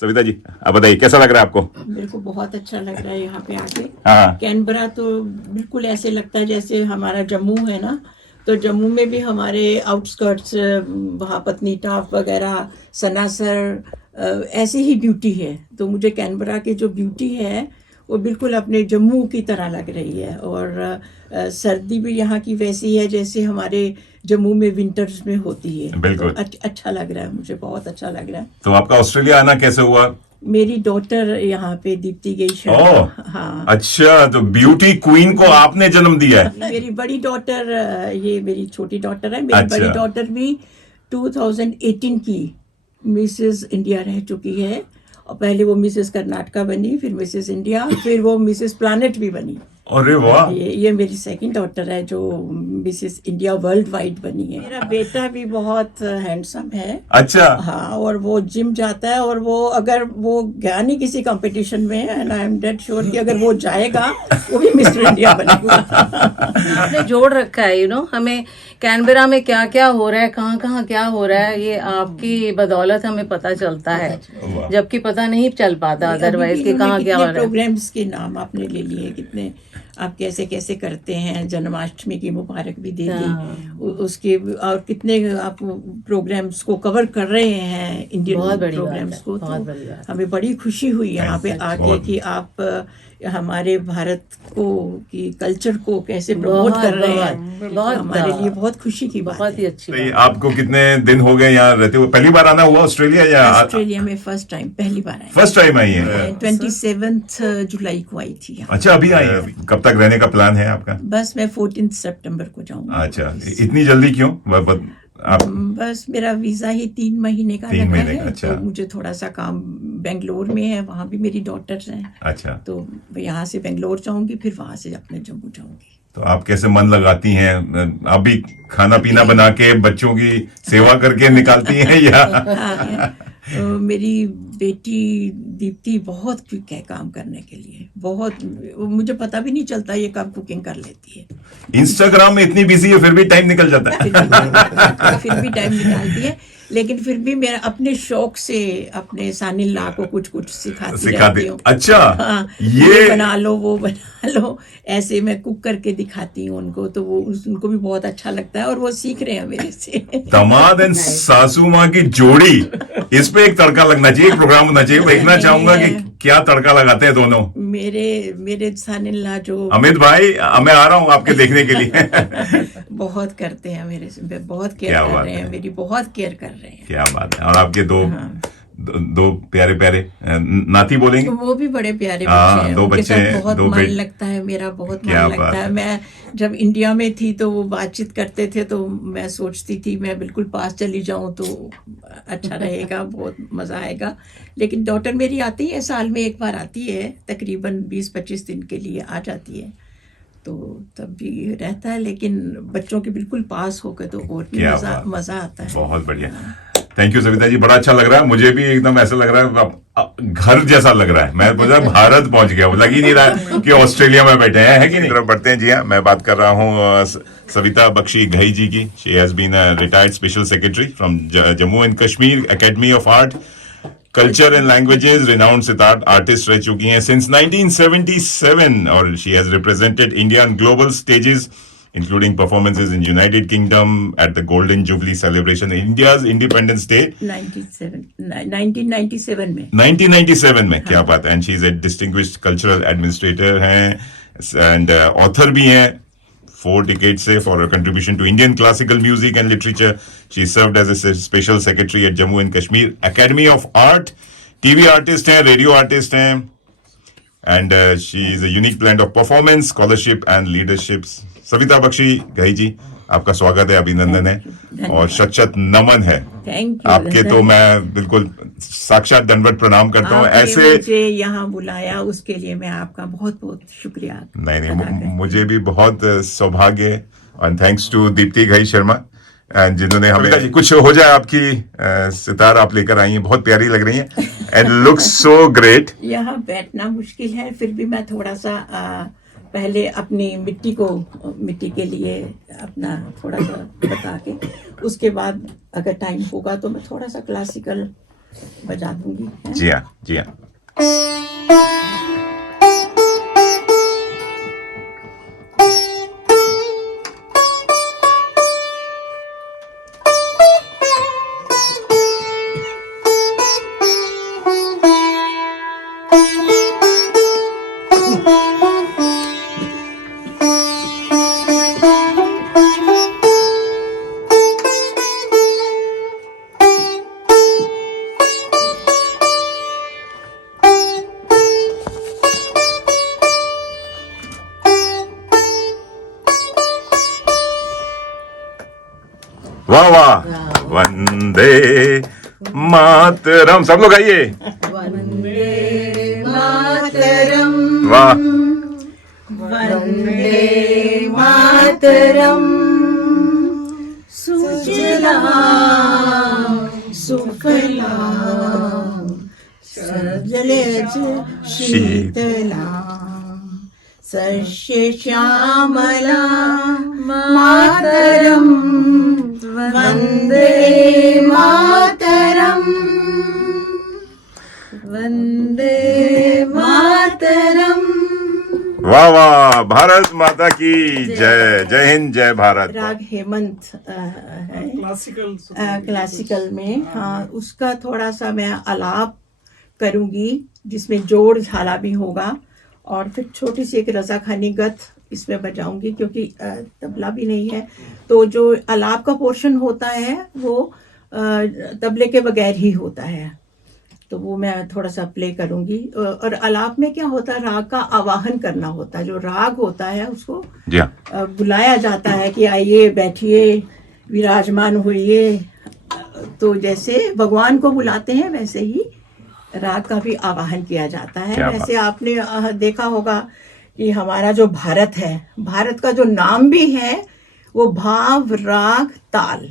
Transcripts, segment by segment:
सविता जी आप बताइए कैसा लग रहा है आपको? मेरे को बहुत अच्छा लग रहा है यहाँ पे आके। हाँ कैनबरा तो बिल्कुल ऐसे लगता है जैसे हमारा जम्मू है ना, तो जम्मू में भी हमारे आउटस्कर्ट्स वहाँ पत्नीटॉप वगैरह सनासर ऐसी ही ब्यूटी है। तो मुझे कैनबरा की जो ब्यूटी है वो बिल्कुल अपने जम्मू की तरह लग रही है। और सर्दी भी यहाँ की वैसी है जैसे हमारे जम्मू में विंटर्स में होती है। बिल्कुल। तो अच्छा लग रहा है, मुझे बहुत अच्छा लग रहा है। तो आपका ऑस्ट्रेलिया आना कैसे हुआ? मेरी डॉटर यहाँ पे दीप्ति गई ओह शर्मा। हाँ, अच्छा, तो ब्यूटी क्वीन को आपने जन्म दिया है? मेरी बड़ी डॉटर, ये मेरी छोटी डॉटर है। मेरी अच्छा। बड़ी डॉटर भी 2018 की मिसेस इंडिया रह चुकी है। और पहले वो मिसेस कर्नाटका बनी, फिर मिसेस इंडिया, फिर वो मिसेस प्लानेट भी बनी। अरे वाह। ये मेरी सेकंड डॉटर है जो मिसेस इंडिया वर्ल्ड वाइड बनी है। मेरा बेटा भी बहुत हैंडसम है। अच्छा। हाँ, और वो जिम जाता है, और वो अगर वो गया नहीं किसी कंपटीशन में, and I am dead sure कि अगर वो जाएगा वो भी मिस्टर इंडिया बनेगा। आपने जोड़ रखा है हमें कैनबरा में क्या क्या हो रहा है, कहाँ कहाँ क्या हो रहा है, ये आपकी बदौलत हमें पता चलता है, जबकि पता नहीं चल पाता अदरवाइज कि कहाँ क्या हो रहा है। प्रोग्राम्स के नाम आपने ले लिए, कितने आप कैसे कैसे करते हैं। जन्माष्टमी की मुबारक भी दे दी उसके, और कितने आप प्रोग्राम्स को कवर कर रहे हैं, इंडियन प्रोग्राम्स को। तो हमें बड़ी खुशी हुई यहाँ पे आके कि आप हमारे भारत को की कल्चर को कैसे प्रमोट कर रहे हैं। हमारे लिए बहुत खुशी की बात बहुत ही अच्छी है। आपको कितने दिन हो गए यहाँ रहते हुए? पहली बार आना हुआ ऑस्ट्रेलिया या? ऑस्ट्रेलिया में फर्स्ट टाइम, पहली बार आई। फर्स्ट टाइम आई है? 27 जुलाई को आई थी यहाँ। अच्छा, अभी आई है। कब तक रहने का प्लान है आपका? बस मैं 14 सितंबर को जाऊंगा। अच्छा, इतनी जल्दी क्यों? आप बस मेरा वीजा ही 3 महीने का 3 लगा महीने है। का, अच्छा। तो मुझे थोड़ा सा काम बेंगलोर में है, वहाँ भी मेरी डॉटर्स हैं। अच्छा, तो यहाँ से बेंगलोर जाऊंगी, फिर वहाँ से अपने जम्मू जाऊंगी। तो आप कैसे मन लगाती हैं? आप भी खाना पीना बना के बच्चों की सेवा करके निकालती हैं या? हाँ, तो मेरी बेटी दीप्ति बहुत क्विक है काम करने के लिए, बहुत। मुझे पता भी नहीं चलता ये कब कुकिंग कर लेती है। इंस्टाग्राम में इतनी बिजी है फिर भी टाइम निकल जाता है। फिर भी टाइम निकालती है, लेकिन फिर भी मेरा अपने शौक से अपने सानिल्ला को कुछ कुछ सिखाती रहती हूँ। अच्छा, हाँ, ये बना लो, वो बना लो, ऐसे मैं कुक करके दिखाती हूँ उनको। तो वो उनको भी बहुत अच्छा लगता है और वो सीख रहे हैं मेरे से। दामाद एंड सासू माँ की जोड़ी, इस पे एक तड़का लगना चाहिए, एक प्रोग्राम होना चाहिए। देखना चाहूंगा कि क्या तड़का लगाते हैं दोनों। मेरे सानिल्ला जो अमित भाई, मैं आ रहा हूँ आपके देखने के लिए। बहुत करते हैं मेरे से, बहुत केयर कर रहे हैं, मेरी बहुत केयर कर रहे हैं। क्या बात है। और आपके दो प्यारे प्यारे नाती बोलेंगे? वो भी बड़े प्यारे बच्चे हैं। 2 बच्चे, बहुत मन लगता है मेरा, बहुत मन लगता है। मैं जब इंडिया में थी तो वो बातचीत करते थे, तो मैं सोचती थी मैं बिल्कुल पास चली जाऊं तो अच्छा रहेगा, बहुत मजा आएगा। लेकिन डॉटर मेरी आती है, साल में एक बार आती है, तकरीबन 20-25 दिन के लिए आ जाती है, तो तब भी रहता है। लेकिन बच्चों के बिल्कुल पास होकर तो और भी मजा आता है। बहुत बढ़िया। थैंक यू सविता जी, बड़ा अच्छा लग रहा है। मुझे भी एकदम ऐसा लग रहा है, घर जैसा लग रहा है। मैं बोला भारत पहुंच गया, लग ही नहीं रहा कि ऑस्ट्रेलिया में बैठे हैं, है कि नहीं? तरफ बढ़ते हैं। जी हाँ, मैं बात कर रहा हूँ सविता बख्शी घई जी की। She has been a retired special secretary from Jammu and Kashmir Academy of Art Culture and Languages, renowned sitar artist रह चुकी हैं सिंस 1977, और she has represented India on global stages including performances in United Kingdom at the Golden Jubilee celebration, India's Independence Day 1997 में। 1997 में, क्या बात है। And she is a distinguished cultural administrator हैं, and author भी हैं 4 decades से, for her contribution to Indian classical music and literature. She served as a special secretary at Jammu and Kashmir Academy of Art. TV artist हैं, radio artist हैं, and she is a unique blend of performance, scholarship and leadership. Savita Bakshi Ghai जी, आपका स्वागत है, अभिनंदन है और शत नमन है। आपके तो मैं बिल्कुल साक्षात दंडवत प्रणाम करता हूँ। ऐसे मुझे यहाँ बुलाया उसके लिए मैं आपका बहुत बहुत शुक्रिया। नहीं, मुझे भी बहुत सौभाग्य, and thanks to Deepti Ghai Sharma जिन्होंने हमें कुछ हो जाए। आपकी सितार आप लेकर आई हैं, बहुत प्यारी लग रही हैं, एंड लुक्स सो ग्रेट। यहाँ बैठना मुश्किल है, फिर भी मैं थोड़ा सा पहले अपनी मिट्टी के लिए अपना थोड़ा सा बता के, उसके बाद अगर टाइम होगा तो मैं थोड़ा सा क्लासिकल बजा दूंगी, है? जी हाँ, जी हाँ। वाह वाह, वंदे मातरम, सब लोग आइए। वंदे मातरम, वाह, वंदे मातरम, सुजलाम सुफलाम सजलज शीतलाम सस्य श्यामलाम मातरम वंदे मातरम वंदे मातरम। वाह वाह, भारत माता की जय। जय हिंद, जय भारत। राग हेमंत है क्लासिकल में, हाँ, उसका थोड़ा सा मैं आलाप करूंगी जिसमें जोड़ झाला भी होगा, और फिर छोटी सी एक रजाखानी गत इसमें बजाऊंगी क्योंकि तबला भी नहीं है, तो जो आलाप का पोर्शन होता है वो तबले के बगैर ही होता है, तो वो मैं थोड़ा सा प्ले करूंगी। और आलाप में क्या होता है, राग का आवाहन करना होता है, जो राग होता है उसको जी हाँ, बुलाया जाता है कि आइए, बैठिए, विराजमान होइए। तो जैसे भगवान को बुलाते हैं वैसे ही राग का भी आवाहन किया जाता है। क्या वैसे आपने देखा होगा कि हमारा जो भारत है, भारत का जो नाम भी है वो भाव राग ताल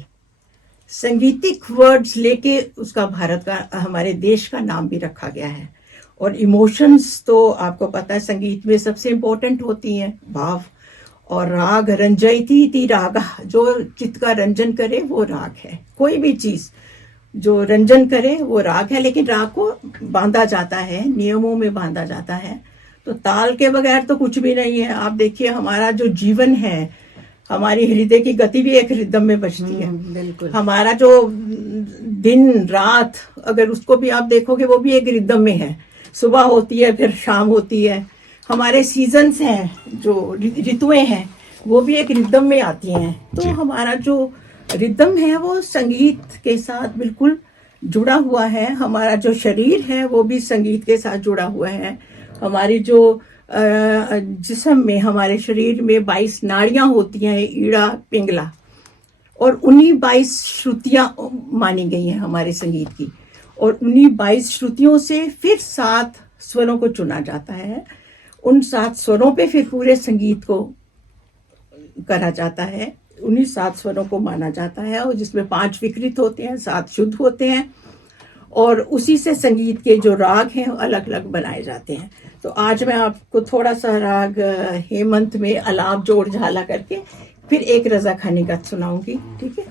संगीतिक वर्ड्स लेके उसका भारत का, हमारे देश का नाम भी रखा गया है। और इमोशंस तो आपको पता है संगीत में सबसे इम्पोर्टेंट होती हैं, भाव। और राग रंजयती इति रागा, जो चित्त का रंजन करे वो राग है। कोई भी चीज जो रंजन करे वो राग है, लेकिन राग को बांधा जाता है, नियमों में बांधा जाता है। तो ताल के बगैर तो कुछ भी नहीं है। आप देखिए हमारा जो जीवन है, हमारी हृदय की गति भी एक रिदम में बजती है। बिल्कुल। हमारा जो दिन रात, अगर उसको भी आप देखोगे वो भी एक रिदम में है। सुबह होती है, फिर शाम होती है। हमारे सीजन्स हैं, जो ऋतुएं हैं, वो भी एक रिदम में आती हैं। तो हमारा जो रिदम है वो संगीत के साथ बिल्कुल जुड़ा हुआ है। हमारा जो शरीर है वो भी संगीत के साथ जुड़ा हुआ है। हमारी जो जिस्म में, हमारे शरीर में 22 नाड़ियां होती हैं, ईड़ा पिंगला, और उन्हीं 22 श्रुतियां मानी गई हैं हमारे संगीत की। और उन्हीं 22 श्रुतियों से फिर 7 स्वरों को चुना जाता है। उन 7 स्वरों पे फिर पूरे संगीत को करा जाता है। उन्हीं 7 स्वरों को माना जाता है, और जिसमें 5 विकृत होते हैं, 7 शुद्ध होते हैं, और उसी से संगीत के जो राग हैं अलग अलग बनाए जाते हैं। तो आज मैं आपको थोड़ा सा राग हेमंत में आलाप जोड़ झाला करके फिर एक रजाखानी गत सुनाऊंगी, ठीक है।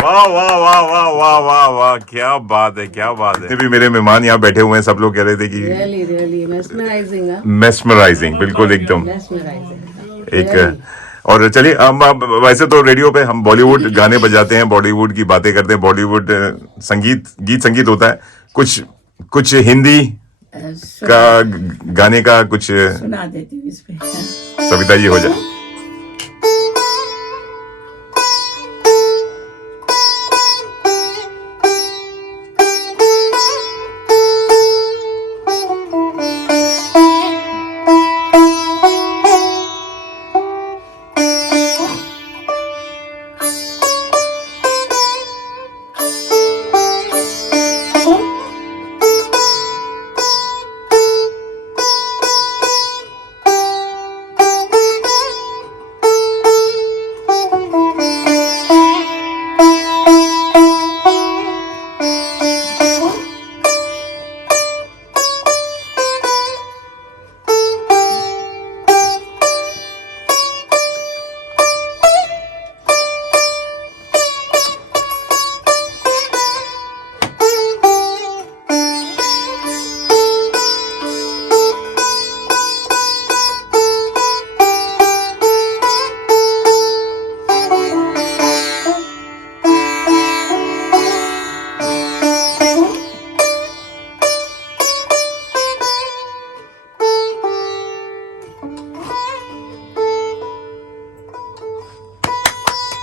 वाह वाह वाह वाह वाह वाह वाह, क्या बात है, क्या बात है। भी मेरे मेहमान यहाँ बैठे हुए हैं, सब लोग कह रहे थे कि रियली रियली मेस्मराइजिंग, मेस्मराइजिंग, बिल्कुल एकदम मेस्मराइजिंग एक। और चलिए हम वैसे तो रेडियो पे हम बॉलीवुड गाने बजाते हैं, बॉलीवुड की बातें करते हैं, बॉलीवुड संगीत, गीत संगीत होता है, कुछ कुछ हिंदी का गाने का कुछ सुना देती हूँ इस पे। सविता जी हो जाए।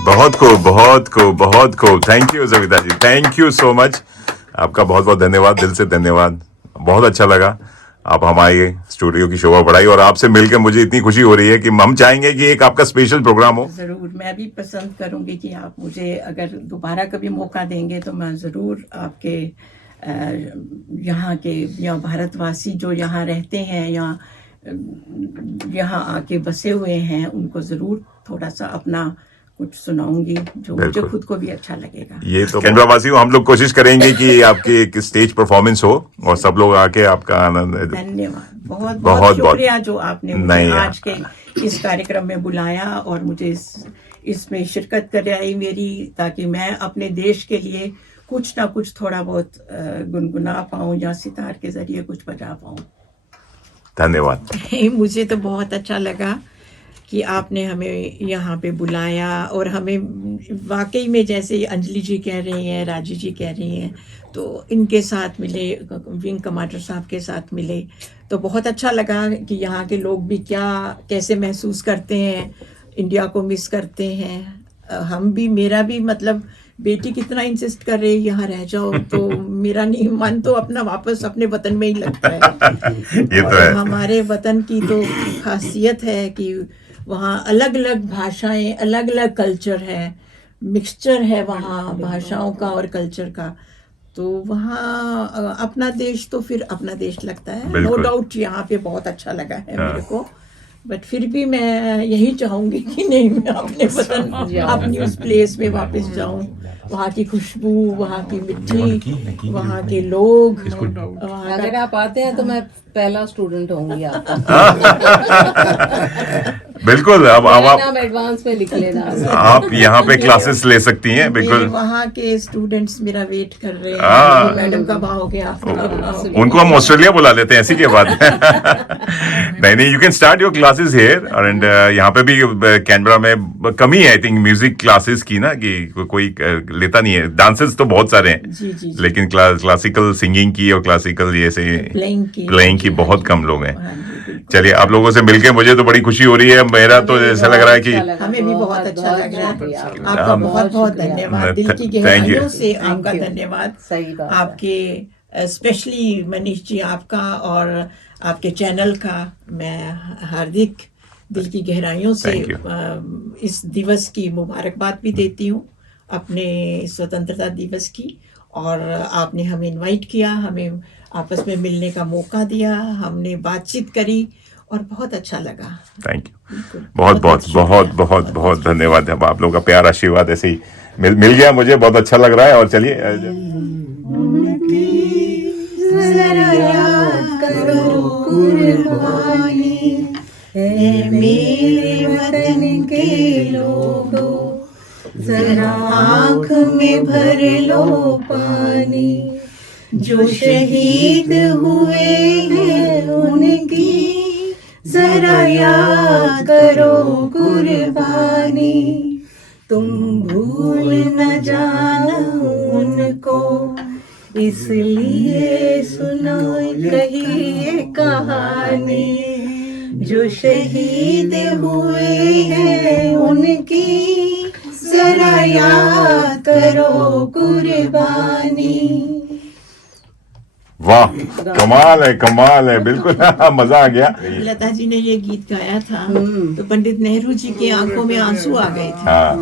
बहुत खूब, बहुत खूब, बहुत खूब। Thank you Savita ji, thank you so much. आपका बहुत बहुत धन्यवाद, दिल से धन्यवाद। बहुत अच्छा लगा आप हमारे स्टूडियो की शोभा बढ़ाई, और आपसे मिलकर मुझे इतनी खुशी हो रही है कि हम चाहेंगे कि एक आपका स्पेशल प्रोग्राम हो। जरूर, मैं भी पसंद करूंगी कि आप मुझे अगर दोबारा कभी मौका देंगे तो मैं जरूर आपके यहाँ के या भारतवासी जो यहाँ रहते हैं या यहाँ आके बसे हुए हैं उनको जरूर थोड़ा सा अपना कुछ सुनाऊंगी जो मुझे खुद को भी अच्छा लगेगा। ये तो कैनबरा वासियों, हम लोग कोशिश करेंगे कि आपकी एक स्टेज परफॉर्मेंस हो और सब लोग आके आपका आनंद। धन्यवाद, बहुत बहुत शुक्रिया जो आपने मुझे आज के इस कार्यक्रम में बुलाया और मुझे इसमें शिरकत कराई मेरी, ताकि मैं अपने देश के लिए कुछ ना कुछ थोड़ा बहुत गुनगुना पाऊं या सितार के जरिए कुछ बजा पाऊं। धन्यवाद। मुझे तो बहुत अच्छा लगा कि आपने हमें यहाँ पे बुलाया, और हमें वाकई में जैसे अंजलि जी कह रही हैं, राजी जी कह रही हैं, तो इनके साथ मिले, विंग कमांडर साहब के साथ मिले, तो बहुत अच्छा लगा कि यहाँ के लोग भी कैसे महसूस करते हैं, इंडिया को मिस करते हैं। हम भी, मेरा भी मतलब बेटी कितना इंसिस्ट कर रही है यहाँ रह जाओ, तो मेरा नहीं मन तो अपना वापस अपने वतन में ही लगता है। ये तो है। हमारे वतन की तो खासियत है कि वहाँ अलग अलग भाषाएं, अलग अलग कल्चर है, मिक्सचर है वहाँ भाषाओं का और कल्चर का, तो वहाँ अपना देश तो फिर अपना देश लगता है। नो डाउट यहाँ पे बहुत अच्छा लगा है मेरे को, बट फिर भी मैं यही चाहूंगी कि नहीं, मैं अपने वतन, अपनी उस प्लेस में वापस जाऊं, वहाँ की खुशबू, वहाँ की मिट्टी, वहाँ के लोग। अगर आप आते हैं तो मैं पहला स्टूडेंट होंगी आपका। बिल्कुल, अब आप नाम एडवांस में लिख लेना। आप यहाँ पे क्लासेस ले सकती हैं, बिल्कुल। वहाँ के स्टूडेंट्स मेरा वेट कर रहे हैं, मैडम कब आओगे आप? उनको हम ऑस्ट्रेलिया बुला लेते हैं, ऐसी क्या बात है। नहीं, you can start your classes here, and यहाँ पे भी कैनबरा में कमी है आई थिंक म्यूजिक क्लासेस की ना, कि कोई लेता नहीं है। डांसेस तो बहुत सारे हैं, जी। लेकिन क्लासिकल सिंगिंग की और क्लासिकल जैसे प्लेइंग की बहुत कम लोग हैं। चलिए, आप लोगों से मिलके मुझे तो बड़ी खुशी हो रही है। मेरा तो ऐसा लग रहा है कि हमें भी बहुत अच्छा लग रहा है। आपका बहुत बहुत धन्यवाद, दिल की गहराइयों से आपका धन्यवाद। आपके स्पेशली मनीष जी, आपका और आपके चैनल का मैं हार्दिक दिल की गहराइयों से इस दिवस की मुबारकबाद भी देती हूँ, अपने स्वतंत्रता दिवस की। और आपने हमें इनवाइट किया, हमें आपस में मिलने का मौका दिया, हमने बातचीत करी और बहुत अच्छा लगा। थैंक यू, बहुत बहुत बहुत बहुत बहुत धन्यवाद। अब आप लोगों का प्यार, आशीर्वाद ऐसे ही मिल गया, मुझे बहुत अच्छा लग रहा है। और चलिए, मेरे वतन के लोगों, जरा आँख में भर लो पानी, जो शहीद हुए हैं उनकी जरा याद करो कुर्बानी। तुम भूल न जाना उनको, इसलिए सुनो कही कहानी, जो शहीद हुए हैं उनकी जरा याद करो कुर्बानी। वाह, कमाल है बिल्कुल। मजा आ गया। लता जी ने ये गीत गाया था तो पंडित नेहरू जी की आंखों में आंसू आ गए थे। हाँ,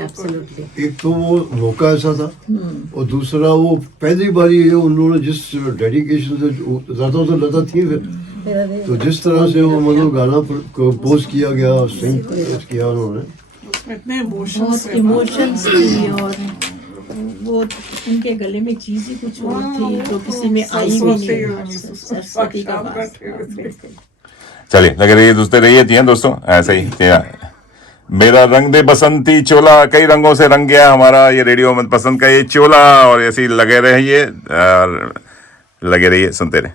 एब्सोल्युटली। एक तो वो मौका ऐसा था और दूसरा वो पहली बार ये उन्होंने जिस डेडिकेशन से ज्यादा तो लता थी फिर, तो जिस तरह से वो मतलब गाना कंपोज किया गया, सिंग किया उन्होंने, बहुत इमोशंस थी और वो उनके गले में चीज ही कुछ और थी तो किसी में आई भी नहीं। सरस्वती का वास। चलिए लगे रहिए दोस्तों, रहिए दोस्तों ऐसे ही। मेरा रंग दे बसंती चोला, कई रंगों से रंग गया हमारा ये रेडियो मनपसंद का ये चोला, और ऐसे ही लगे रहिए, सुनते रहे।